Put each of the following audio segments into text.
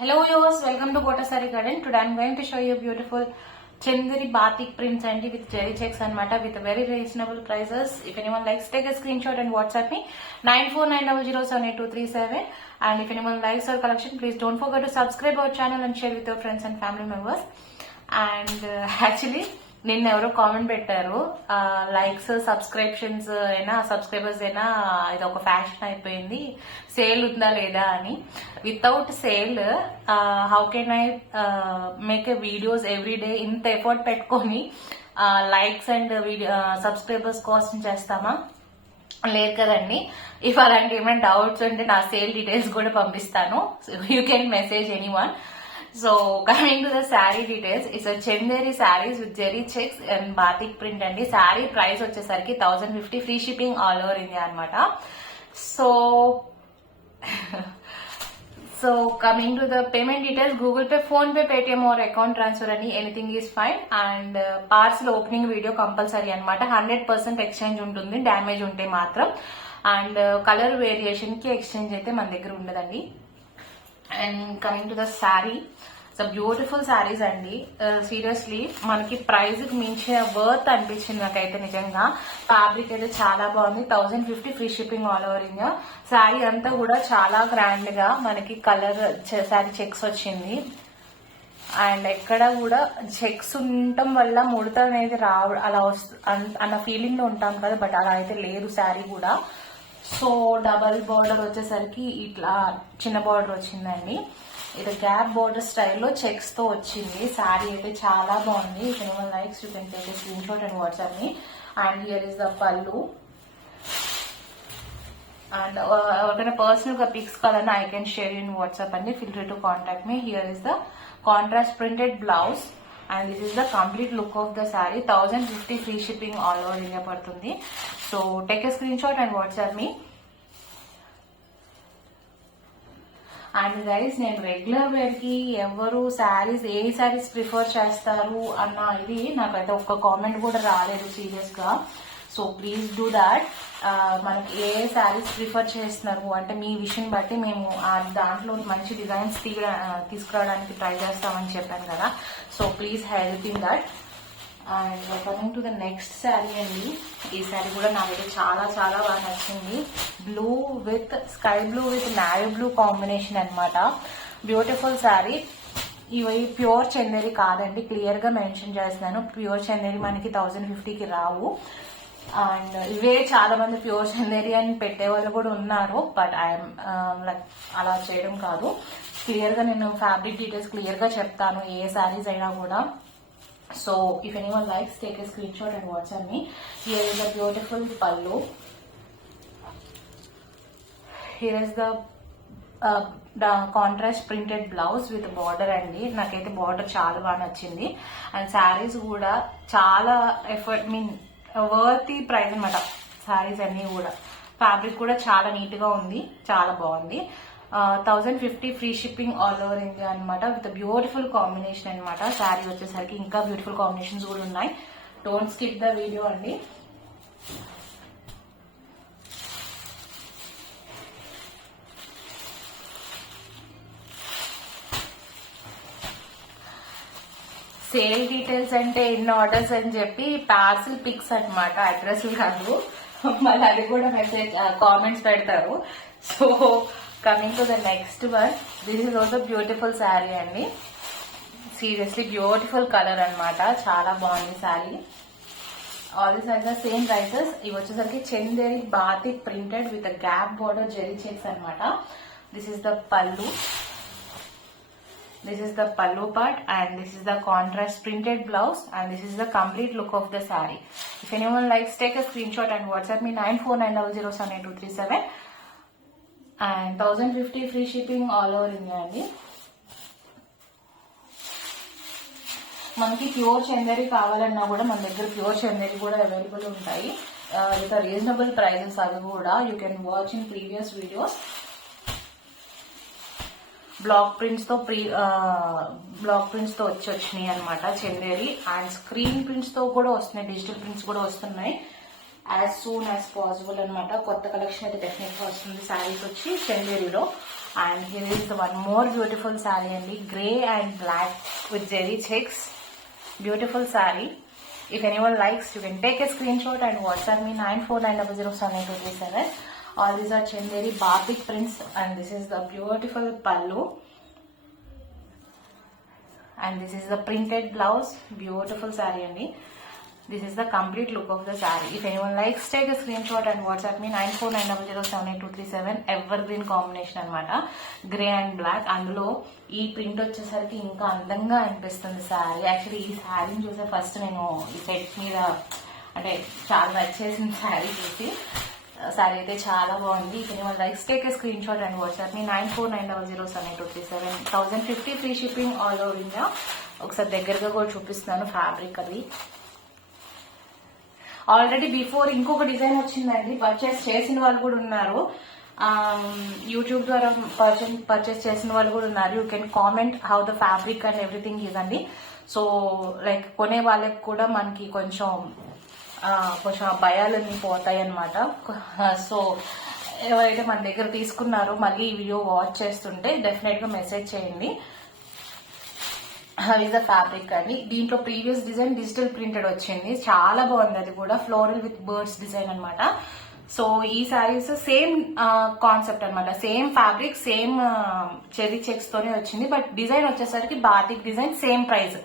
Hello viewers, welcome to Gota Saree Garden. Today I am going to show you beautiful Chanderi batik prints and with jerry checks and mata with very reasonable prices. If anyone likes, take a screenshot and WhatsApp me 9490078237. And if anyone likes our collection, please don't forget to subscribe our channel and share with your friends and family members. And actually నిన్న ఎవరో comment పెట్టారు likes subscriptions అయినా subscribers అయినా ఇది ఒక fashion అయిపోయింది, sale ఉందా లేదా అని. Without sale how can I make a videos every day? ఇంత ఎఫర్ట్ పెట్టుకొని లైక్స్ అండ్ సబ్స్క్రైబర్స్ కోసం చేస్తామా? లేదు కదండి. ఇఫ్ అలాంటి ఏమైనా డౌట్స్ ఉంటే నా సేల్ డీటెయిల్స్ కూడా పంపిస్తాను. You can message anyone. So coming to the saree details, it's a Chanderi sarees with jerry checks and batik print and saree price వచ్చేసరికి 1050 free shipping all over India anamata. So coming to the payment details, Google Pay, Phone Pay, Paytm or account transfer ani anything is fine. And parcel opening video compulsory anamata. 100% exchange ఉంటుంది, damage ఉంటే మాత్రం. And colour variation కి exchange అయితే మన దగ్గర ఉండదండి. And coming to the sari, so beautiful saris అండి. Seriously మనకి ప్రైస్ కి మించిన వర్త్ అనిపించింది నాకైతే. నిజంగా ఫ్యాబ్రిక్ అయితే చాలా బాగుంది. 1050 free shipping all over India. Sari అంతా కూడా చాలా గ్రాండ్ గా మనకి కలర్ శారీ చెక్స్ వచ్చింది. అండ్ ఎక్కడ కూడా చెక్స్ ఉండటం వల్ల ముడత అనేది అలా అన్న ఫీలింగ్ లో ఉంటాం కదా, బట్ అలా అయితే లేదు శారీ కూడా. సో డబల్ బార్డర్ వచ్చేసరికి ఇట్లా చిన్న బార్డర్ వచ్చిందండి. ఇది గ్యాప్ బార్డర్ స్టైల్లో చెక్స్ తో వచ్చింది. శారీ అయితే చాలా బాగుంది. If anyone likes you can take a screen shot and WhatsApp me. And here is the pallu. And ఎవరికైనా పర్సనల్ గా పిక్స్ కావాలన్నా I can share in WhatsApp అండి. Feel free to contact me. Here is the contrast printed blouse and this is the complete look of the saree. 1050 free shipping all over India పడుతుంది. So take a screenshot and WhatsApp me. And guys, నేను regular wear కి ఎవరు శారీస్ ఏ saris prefer చేస్తారు అన్న ఇది నాకైతే ఒక్క comment కూడా రాలేదు సీరియస్ గా. So please do that. మనకి ఏ శారీస్ ప్రిఫర్ చేస్తున్నారు అంటే మీ విషయం బట్టి మేము దాంట్లో మంచి డిజైన్స్ తీసుకురావడానికి ట్రై చేస్తామని చెప్పాను కదా. So please help in that. And coming to the next sari అండి. ఈ శారీ కూడా నాకైతే చాలా చాలా బాగా నచ్చింది. Blue with sky blue with navy blue combination అన్నమాట. బ్యూటిఫుల్ శారీ. ఇవి ప్యూర్ చందేరి కాదండి, క్లియర్ గా మెన్షన్ చేస్తున్నాను. ప్యూర్ చందేరి మనకి 1050కి రావు. అండ్ ఇవే చాలా మంది ప్యూర్ చందేరి అని పెట్టే వాళ్ళు కూడా ఉన్నారు, బట్ ఐఎమ్ లైక్ అలా చేయడం కాదు. క్లియర్ గా నేను ఫ్యాబ్రిక్ డీటెయిల్స్ క్లియర్ గా చెప్తాను ఏ శారీస్ అయినా కూడా. So if anyone likes, take a screen shot and WhatsApp me. Here is the beautiful pallu. Here is the contrast printed blouse with border అండి. నాకైతే బార్డర్ చాలా బాగా నచ్చింది. అండ్ శారీస్ కూడా చాలా వర్తీ ప్రైస్ అనమాట. శారీస్ అన్ని కూడా ఫ్యాబ్రిక్ కూడా చాలా నీట్ గా ఉంది, చాలా బాగుంది. 1050 free shipping all over India అనమాట. విత్ బ్యూటిఫుల్ కాంబినేషన్ అనమాట. శారీ వచ్చేసరికి ఇంకా బ్యూటిఫుల్ కాంబినేషన్స్ కూడా ఉన్నాయి. డోంట్ స్కిప్ ద వీడియో అండి. సేల్ డీటెయిల్స్ అంటే ఎన్ని ఆర్డర్స్ అని చెప్పి పార్సిల్ పిక్స్ అనమాట, అడ్రస్ కాదు. మళ్ళీ అది కూడా మెసేజ్ కామెంట్స్ పెడతారు. So coming to the next one, this is also beautiful sari అండి. సీరియస్లీ బ్యూటిఫుల్ కలర్ అనమాట, చాలా బాగుంది sari. All this are the same prices. ఇవి వచ్చేసరికి Chanderi batik printed with gap border zari checks అనమాట. This is the pallu. This is the pallu part and this is the contrast printed blouse and this is the complete look of the saree. If anyone likes, take a screenshot and WhatsApp me 9490078237 and 1050 free shipping all over India అండి. మనకి pure Chanderi కావాలన్నా కూడా మన దగ్గర pure Chanderi కూడా available ఉంటాయి. With reasonable prices. అవి కూడా you can watch in previous videos. Block prints తో వచ్చినాయి అనమాట చందేరి. అండ్ స్క్రీన్ ప్రింట్స్ తో కూడా వస్తున్నాయి, డిజిటల్ ప్రింట్స్ కూడా వస్తున్నాయి. యాజ్ సూన్ యాజ్ పాసిబుల్ అనమాట. కొత్త కలెక్షన్ అయితే డెఫినెట్ గా వస్తుంది శారీస్ వచ్చి చందేరిలో. And here is the one more beautiful saree and grey and black with zeri checks. Beautiful saree. If anyone likes, you can take a screenshot and WhatsApp me 9490078237. All these are Chanderi batik prints, and this is the beautiful pallu. And this is the printed blouse. Beautiful saree and this is the complete look of the saree. If anyone likes, take a screenshot and WhatsApp me 9490078237. Evergreen combination అనమాట, grey and black. అందులో ఈ print వచ్చేసరికి ఇంకా అందంగా అనిపిస్తుంది sari. Actually ఈ శారీని చూసే ఫస్ట్ నేను ఈ సెట్ మీద అంటే చాలా నచ్చేసింది శారీ చూసి. శారీ అయితే చాలా బాగుంది. If anyone likes, take a screen shot and WhatsApp me 9490078237. 1050 free shipping all over India. ఒకసారి దగ్గరగా కూడా చూపిస్తున్నాను ఫ్యాబ్రిక్ అది. ఆల్రెడీ బిఫోర్ ఇంకొక డిజైన్ వచ్చిందండి, పర్చేస్ చేసిన వాళ్ళు కూడా ఉన్నారు. యూట్యూబ్ ద్వారా పర్చేస్ చేసిన వాళ్ళు కూడా ఉన్నారు. You can comment how the fabric and everything ఇదండి. సో లైక్ కొనే వాళ్ళకి కూడా మనకి కొంచెం భయాలన్నీ పోతాయి అనమాట. సో ఎవరైతే మన దగ్గర తీసుకున్నారో మళ్ళీ ఈ వీడియో వాచ్ చేస్తుంటే డెఫినెట్ గా మెసేజ్ చేయండి. ఇస్ ద ఫ్యాబ్రిక్ అండి. దీంట్లో ప్రీవియస్ డిజైన్ డిజిటల్ ప్రింటెడ్ వచ్చింది, చాలా బాగుంది. అది కూడా ఫ్లోరల్ విత్ బర్డ్స్ డిజైన్ అనమాట. సో ఈ శారీస్ సేమ్ కాన్సెప్ట్ అనమాట, same fabric, same cherry checks తోనే వచ్చింది. బట్ డిజైన్ వచ్చేసరికి batik design, same price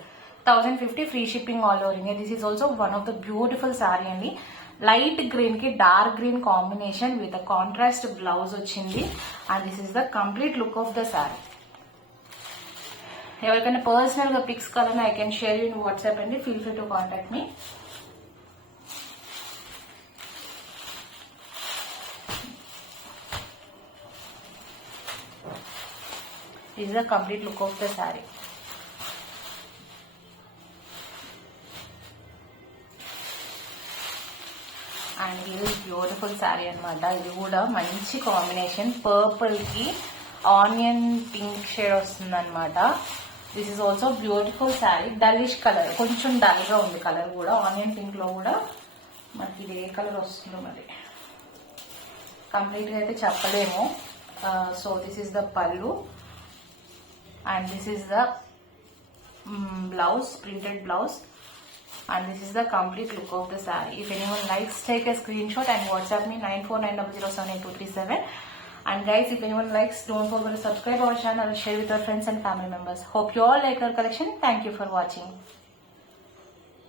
1050 free shipping all over India. This is also one of the beautiful sari అండి. లైట్ గ్రీన్ కి dark green combination with contrast blouse వచ్చింది. And this is the complete look of the sari. ఎవరికైనా personal గా pics కావాలని I can share in WhatsApp అండి. Feel free to contact me. This is the complete look of the saree. And ఇది beautiful sari అనమాట. ఇది కూడా మంచి కాంబినేషన్, పర్పుల్ కి ఆనియన్ పింక్ షేడ్ వస్తుంది అనమాట. This is also beautiful sari. Dullish colour, కొంచెం డల్ గా ఉంది కలర్ కూడా. ఆనియన్ పింక్ లో కూడా మనకి ఇది ఏ కలర్ వస్తుందో మరి కంప్లీట్ గా అయితే చెప్పలేము. So this is the pallu and this is the blouse, printed blouse. And this is the complete look of the saree. If anyone likes, take a screenshot and WhatsApp me 9490078237. And guys, if anyone likes, don't forget to subscribe our channel and share with your friends and family members. Hope you all like our collection. Thank you for watching.